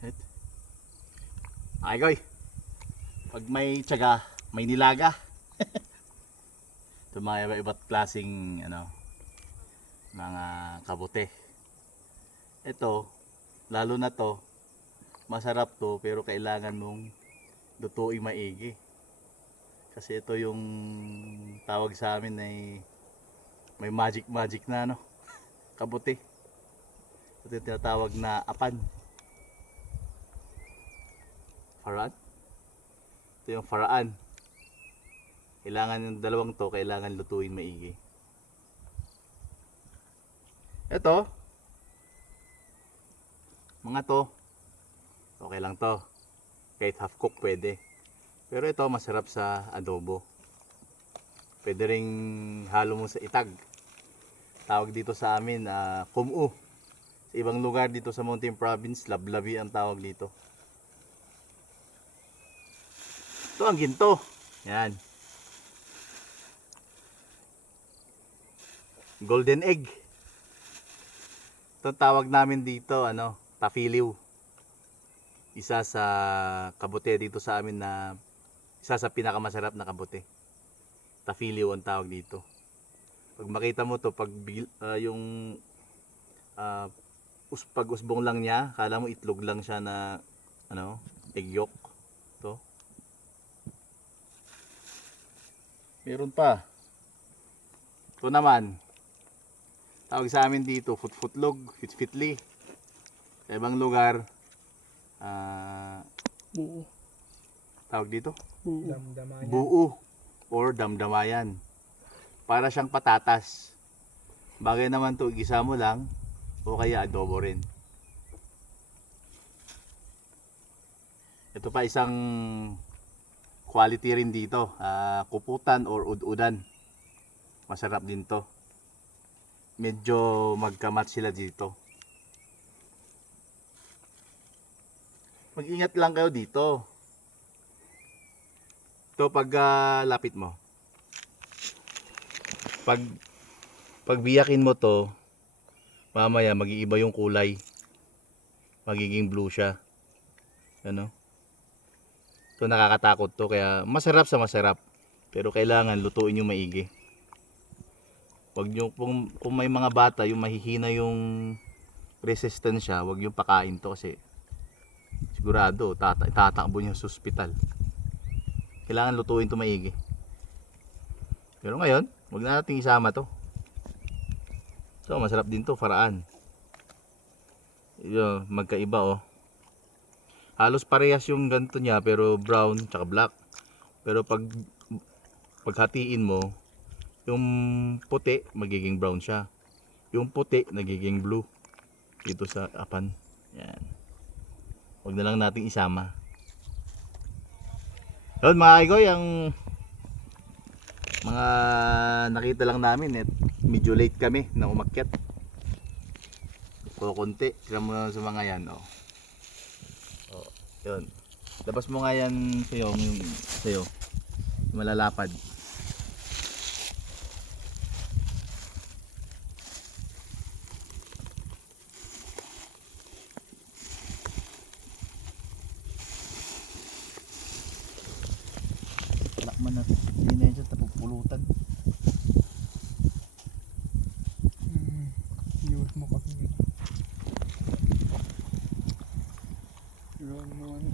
Et. Ay goy. Pag may tiyaga, may nilaga. Ito mga iba't klaseng mga kabute. Ito, lalo na to, masarap to pero kailangan mong lutuin maigi. Kasi ito yung tawag sa amin ay may magic na kabute. Ito yung tinatawag na apan. Faraan. Ito yung faraan. Kailangan yung dalawang to, kailangan lutuin maigi. Ito, mga to, okay lang to. Kahit half cook pwede. Pero ito masarap sa adobo. Pwede ring halo mo sa itag. Tawag dito sa amin, kumu. Sa ibang lugar dito sa Mountain Province, lablabi ang tawag dito. Ito ang ginto. Yan. Golden egg. Ito tawag namin dito, tafiliw. Isa sa kabute dito sa amin na isa sa pinakamasarap na kabute. Tafiliw ang tawag dito. Pag makita mo to, pag pag usbong lang niya, kala mo itlog lang siya na egg yolk. To. Meron pa. Ito naman. Tawag sa amin dito, futfutlog, fitfitli. Sa ibang lugar, Buo. tawag dito? Buo. Damdamayan. Buo or damdamayan. Para siyang patatas. Bagay naman to, igisa mo lang o kaya adobo rin. Ito pa isang quality rin dito, kuputan or ud-udan. Masarap din to. Medyo magkamat sila dito. Mag-ingat lang kayo dito. Ito pag lapit mo. Pag biyakin mo to, mamaya mag-iiba yung kulay. Magiging blue siya. Ito nakakatakot to, kaya masarap sa masarap. Pero kailangan lutuin yung maigi. Wag nyo, kung may mga bata yung mahihina yung resistensya, wag yung pakain to kasi sigurado tatakbo niya sa ospital. Kailangan lutuin to maigi. Pero ngayon, wag na nating isama to. So masarap din to, faraan. Ito, magkaiba Halos parehas yung ganito niya pero brown tsaka black. Pero paghatiin mo, yung puti magiging brown siya. Yung puti nagiging blue dito sa apan. Yan. Huwag na lang nating isama. Yun mga igoy, ang mga nakita lang namin medyo late kami na umakyat. Konti sa mga yan yun. Labas mo nga yan sa'yo malalapad. Man na hindi na yan tapupulutan. Iwas mo kasi. Iwan mo ang